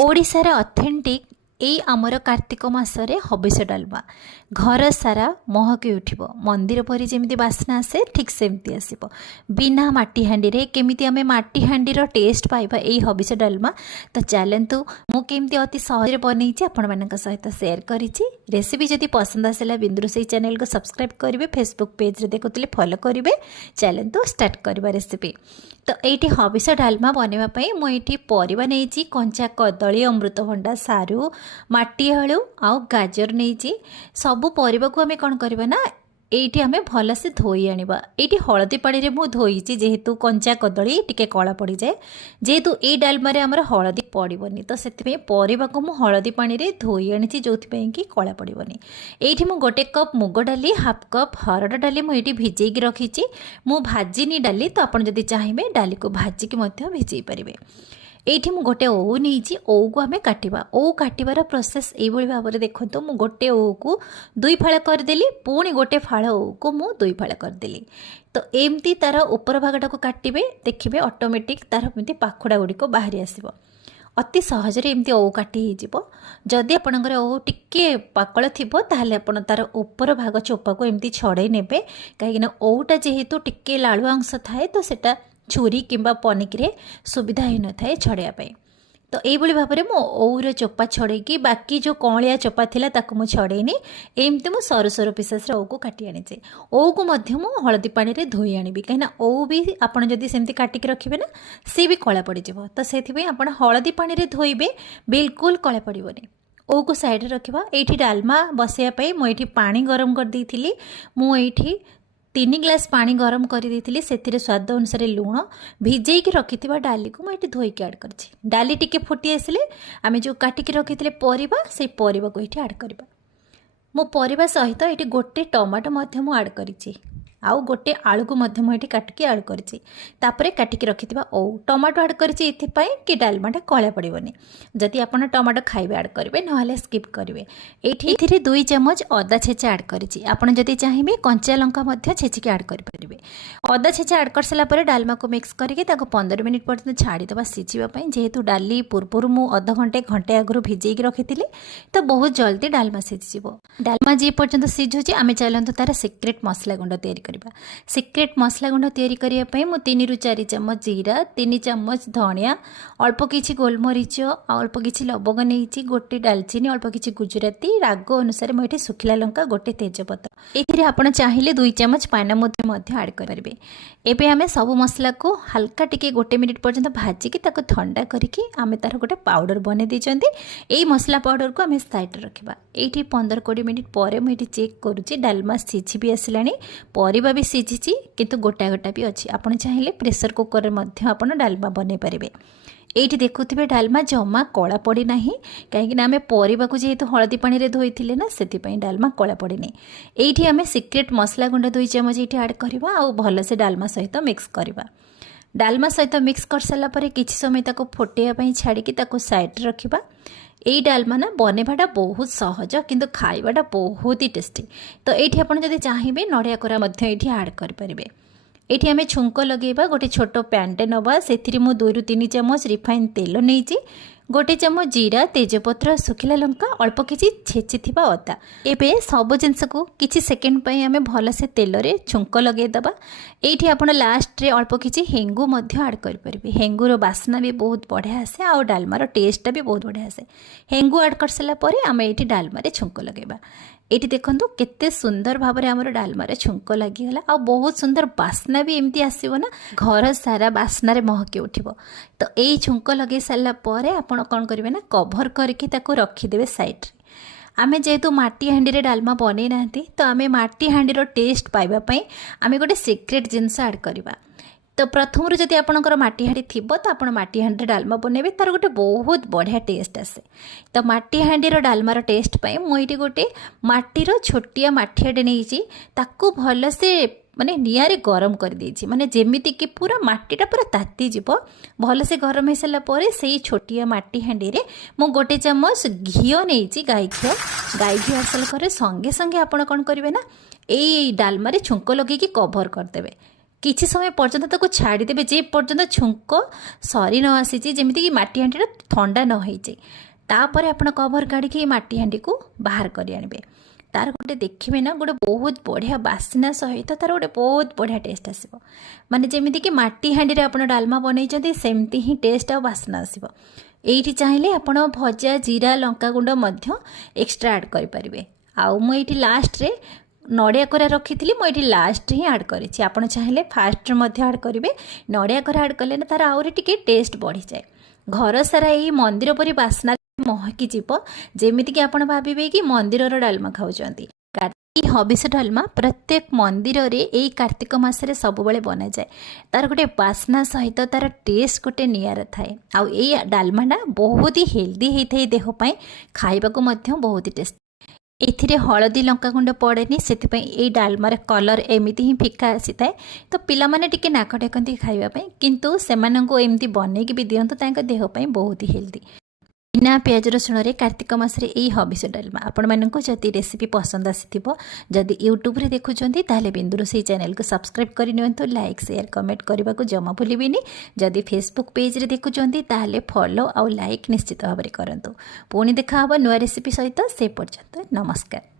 ओडिशार अथेंटिक एई आमर कार्तिक मासरे हबिष डालमा घर सारा महकी उठिबो मंदिर परी जेमिति बास्ना आसे ठीक सेमती आसीबो बिना माटी हांडी रे केमिति आमे माटी हांडीर टेस्ट पाइबा एई हबिष डालमा। तो चलतु मु केमिति अति सहज बनैछि आपण मानक सहित शेयर करिछि। रेसिपी जदि पसंद आसेला बिंदुरोसई चैनल को सब्सक्राइब करिवे, फेसबुक पेज रे देखुतले फॉलो करिवे। चलतु स्टार्ट करबा रेसिपी। तो ये हबिष डालमा बनवाई मुझे परिवा नहीं कंचा कदली, अमृतभंडा, सारू, माटी आलू आउ गाजर नहीं सबू परिवा को आम कौन करवा ना ये आम भलसे धोई आनिबा। ये हलदी पानी रे मु धोईची जेहेतु कंचा कदली टिके कला पड़ जाए, जेहेतु ये डालमा रे हमर हलदी पड़बनी तो से परिवा को मु हलदी पानी रे धोई आनी जो कि कला पड़बनी। ये मु गोटे कप मुग डाली, हाफ कप हरड़ डाली मुझे भिजेकी रखी। मु भाजिनी डाली तो आपड़ जदि चाहिए डाली को भाजिकी भिजई पारे। ये मु गोटे ओऊ नहीं ओऊ को आम काटिबा। ओऊ काटिबार प्रोसेस यही भाव में देखो मु गोटे ओऊ को दुई फाड़ करदेली, पुणी गोटे फाड़ ओऊ को मु दुई फाड़ करदेली। तो एमती तार ऊपर भागटा को काटिबे देखिबे ऑटोमेटिक तार एमती पाखुड़ा गुड़िक बाहरी आसीबो। अति सहजरे एमती ओऊ काटी हो। जदि आपणकर ओऊ टिके पाकल थिबो ताहले आपण तार ऊपर भाग चोपा को एमती छड़े नेबे, कहीं ओऊटा जेहेतु टिके लालुआ अंश थाए तो सेटा छुरी किंबा पनिक रे सुविधा ही न थाए छड़िया पाई। तो यही भाव में मो ओऊर चोपा छड़ेकी बाकी जो कौलिया चोपा थिला ताकू मु छड़ेनी एमती मु सरू सरू पिसेस ओऊ को काटी आनी। ओऊ को मध्य मु हलदी पानी रे धोई आनिबी, कहीं ओऊ भी आपड़ जदि सेमती काटिक रखिबे ना सी भी कला पड़िजिवो। तो सेथिबे आपण हलदी पानी रे धोइबे, बिल्कुल कला पड़िबोनी। ओऊ को साइड रे रखिबा। एठी डालमा बसैया पई मु एठी पानी गरम कर देइथिली। मु एठी 3 ग्लास पानी गरम कर देइथिली, सेथिरे स्वाद अनुसार लुण भिजेकी रखिथिबा डाली को मैं धोईकी ऐड करछि। डाली टिके फुटी आसिले आमे जो काटिकी रखिथिले परिबा से परिबा को एठी ऐड करबा। मो परिबा सहित एठी गोटे टमाटो मध्य मु ऐड करिछि, आउ गोटे आलू को मध्य मु एठी काटिकी ऐड करिछि। तापरे काटिकी रखिथिबा ओऊ टमाटो ऐड करिछि एथि पई कि डालमाटा कळा पड़िबोनी। जदि आपण टमाटो खाइबे ऐड करिवे, नहले स्किप करिवे। एथिरे 2 चम्मच अदा छेचा ऐड करिछि। आपण जदि चाहिबे कंचा लंका मध्य छेचिकी ऐड करि परिबे। अदा छेचा ऐड करसला परे डालमा को मिक्स करिके ताको 15 मिनिट पर्यंत छाड़ी दबा सिझिबा पई। जेहेतु डाली पूर्वरु मु आधा घंटे आगु भिजेकी रखिथिली तो बहुत जल्दी डालमा सिझिबो। डालमा जे पर्यंत सिझुछि आमे चलंतु तार सीक्रेट मसला गुंड तयारी करबा। सीक्रेट मसला गुंड तयारी करिया पई मु 3 रु 4 चम्मच जीरा, 3 चम्मच धनिया, अल्प किछि गोलमरीच, अल्प किछि लवंग नेइछि, गोटे दालचीनी, अल्प किछि गुजराती, राग अनुसार मु एठी सुखिला लंका, गोटे तेजपत्र। एथिरे आपण चाहिले 2 चम्मच पान मध्य ऐड कर परिबे। एबे आमे सब मसला को हल्का टिके गोटे मिनिट पर्यंत भाजी की ताको ठंडा करिकि आमे तार गोटे पाउडर बने दिचंती। एई मसला पाउडर को आमे साइड रखिबा। एठी 15-20 मिनिट परे मु एठी चेक करूची डालमा सिझी भी आसिलानी, परिबा भी सिझिची, किंतु गोटा गोटा भी अछि। आपण चाहिले प्रेशर कुकर रे मध्य आपण डालमा बने परिबे। एठी देखुथिबे डालमा जमा कला पड़ी नाही, कहीं आमे परिबा को जेहेतु हलदी पानी रे धोइथिले ना सेति पई डालमा कला पड़ी नहीं। एठी आमे सीक्रेट मसला गुंड 2 चम्मच एठी ऐड करबा आ भल से डालमा सहित मिक्स करबा। डालमा सहित मिक्स कर साला परे किछि समय ताको फोटेया पई छाड़ी की ताको साइड रखिबा। एई डालमा ना बनेबाटा बहुत सहज किंतु खाइबाटा बहुत ही टेस्टी। तो एठी आपण जदि चाहिबे नडिया कोरा मध्य एठी ऐड कर परिबे। एठी आमे छुंक लगेबा। गोटे छोट पैनटे नबा, सेथिरे मु 2 रु 3 चम्मच रिफाइन तेल नेइछि, गोटे चम्मच जीरा, तेजपत्र, सुखिला लंका, अल्प किछि छेचि थिबा अदा। एबे सब जिंस को किछि सेकेंड पई आमे भल से तेल रे छुंक लगे दबा। एठी आपण लास्ट रे अल्प किछि हेंगु मध्य ऐड कर परिबे। हेंगुर बासना भी बहुत बढ़िया आसे आ डालमार टेस्ट भी बहुत बढ़िया आसे। हेंगु ऐड कर सला परे आमे एठी डालमा रे छुंक लगेबा। एठी देखंतु केते सुंदर भाव में हमर डालमा रे छुंक लागि गला आ बहुत सुंदर बासना भी एमती आसीबो ना, घर सारा बासना रे महके उठिबो। तो एई छुंक लगे साला परे आपण कोन करिवे ना कवर करके ताको रखी देबे साइड रे। आमे जेहेतु माटी हांडी रे डालमा बनै नांती तो आमे माटी हांडी रो टेस्ट पाइबा पई आमे गोटे सीक्रेट जिंस ऐड करबा। तो प्रथम जदि आपणकर माटी हांडी थिबो तो आपण माटी हांडी डालमा बनेबे, तार गोटे बहुत बढ़िया टेस्ट आसे। तो माटी हांडी रो डालमार टेस्ट पई मु एठी गोटे माटीर छोटिया माठियाटे नेइछि, ताकू भल से माने नियारे गरम कर देछि, माने जेमिति कि पूरा माटीटा पूरा ताती जिवो। भल से गरम हो सारा परे सेई छोटिया माटी हांडी रे मु गोटे चम्मच घिओ नेइछि, गाई घिओ आसल करे संगे संगे आपण कोन करिवे ना एई डालमा रे छुंक लगेकी कवर कर देबे। କିଛି ସମୟ ପର୍ଯ୍ୟନ୍ତ ତାକୁ ଛାଡ଼ିଦେବେ ଯେ ପର୍ଯ୍ୟନ୍ତ ଛୁଙ୍କ ସରି ନ ଆସିଛି, ଯେମିତିକି ମାଟି ହାଣ୍ଡିଟା ଥଣ୍ଡା ନ ହେଇଛି। ତାପରେ ଆପଣ କଭର କାଢ଼ିକି ମାଟି ହାଣ୍ଡିକୁ ବାହାର କରି ଆଣିବେ। ତାର ଗୋଟେ ଦେଖିବେ ନା ଗୋଟେ ବହୁତ ବଢ଼ିଆ ବାସ୍ନା ସହିତ ତାର ଗୋଟେ ବହୁତ ବଢ଼ିଆ ଟେଷ୍ଟ ଆସିବ। ମାନେ ଯେମିତିକି ମାଟି ହାଣ୍ଡିରେ ଆପଣ ଡାଲମା ବନେଇଛନ୍ତି ସେମିତି ହିଁ ଟେଷ୍ଟ ଆଉ ବାସ୍ନା ଆସିବ। ଏଇଠି ଚାହିଁଲେ ଆପଣ ଭଜା ଜିରା ଲଙ୍କାଗୁଣ୍ଡ ମଧ୍ୟ ଏକ୍ସଟ୍ରା ଆଡ଼୍ କରିପାରିବେ। ଆଉ ମୁଁ ଏଇଠି ଲାଷ୍ଟରେ ନଡ଼ିଆ କୋରା ରଖିଥିଲି, ମୁଁ ଏଇଠି ଲାଷ୍ଟ ହିଁ ଆଡ଼୍ କରିଛି। ଆପଣ ଚାହିଁଲେ ଫାଷ୍ଟରେ ମଧ୍ୟ ଆଡ଼୍ କରିବେ। ନଡ଼ିଆ କୋରା ଆଡ଼୍ କଲେ ନା ତାର ଆହୁରି ଟିକେ ଟେଷ୍ଟ ବଢ଼ିଯାଏ। ଘର ସାରା ଏଇ ମନ୍ଦିର ପରି ବାସ୍ନା ମହକିଯିବ, ଯେମିତିକି ଆପଣ ଭାବିବେ କି ମନ୍ଦିରର ଡାଲମା ଖାଉଛନ୍ତି। ଏଇ ହବିଷ ଡାଲମା ପ୍ରତ୍ୟେକ ମନ୍ଦିରରେ ଏଇ କାର୍ତ୍ତିକ ମାସରେ ସବୁବେଳେ ବନାଯାଏ। ତାର ଗୋଟେ ବାସ୍ନା ସହିତ ତାର ଟେଷ୍ଟ ଗୋଟେ ନିଆରା ଥାଏ। ଆଉ ଏଇ ଡାଲମାଟା ବହୁତ ହି ହେଲ୍ଦି ହେଇଥାଏ ଦେହ ପାଇଁ, ଖାଇବାକୁ ମଧ୍ୟ ବହୁତ ଟେଷ୍ଟ। ଏଥିରେ ହଳଦୀ ଲଙ୍କାଗୁଣ୍ଡ ପଡ଼େନି, ସେଥିପାଇଁ ଏଇ ଡାଲମାର କଲର୍ ଏମିତି ହିଁ ଫିକା ଆସିଥାଏ। ତ ପିଲାମାନେ ଟିକେ ନାକ ଟେକନ୍ତି ଖାଇବା ପାଇଁ, କିନ୍ତୁ ସେମାନଙ୍କୁ ଏମିତି ବନେଇକି ବି ଦିଅନ୍ତୁ, ତାଙ୍କ ଦେହ ପାଇଁ ବହୁତ ହେଲ୍ଦି। ବିନା ପିଆଜ ରସୁଣରେ କାର୍ତ୍ତିକ ମାସରେ ଏଇ ହବିଷ ଡାଲମା ଆପଣମାନଙ୍କୁ ଯଦି ରେସିପି ପସନ୍ଦ ଆସିଥିବ, ଯଦି ୟୁଟ୍ୟୁବରେ ଦେଖୁଛନ୍ତି ତାହେଲେ ବିନ୍ଦୁରୋଷେଇ ଚ୍ୟାନେଲକୁ ସବସ୍କ୍ରାଇବ୍ କରିନିଅନ୍ତୁ। ଲାଇକ୍ ସେୟାର କମେଣ୍ଟ କରିବାକୁ ଜମା ଭୁଲିବେନି। ଯଦି ଫେସବୁକ୍ ପେଜ୍ରେ ଦେଖୁଛନ୍ତି ତାହେଲେ ଫଲୋ ଆଉ ଲାଇକ୍ ନିଶ୍ଚିତ ଭାବରେ କରନ୍ତୁ। ପୁଣି ଦେଖା ହେବ ନୂଆ ରେସିପି ସହିତ। ସେ ପର୍ଯ୍ୟନ୍ତ ନମସ୍କାର।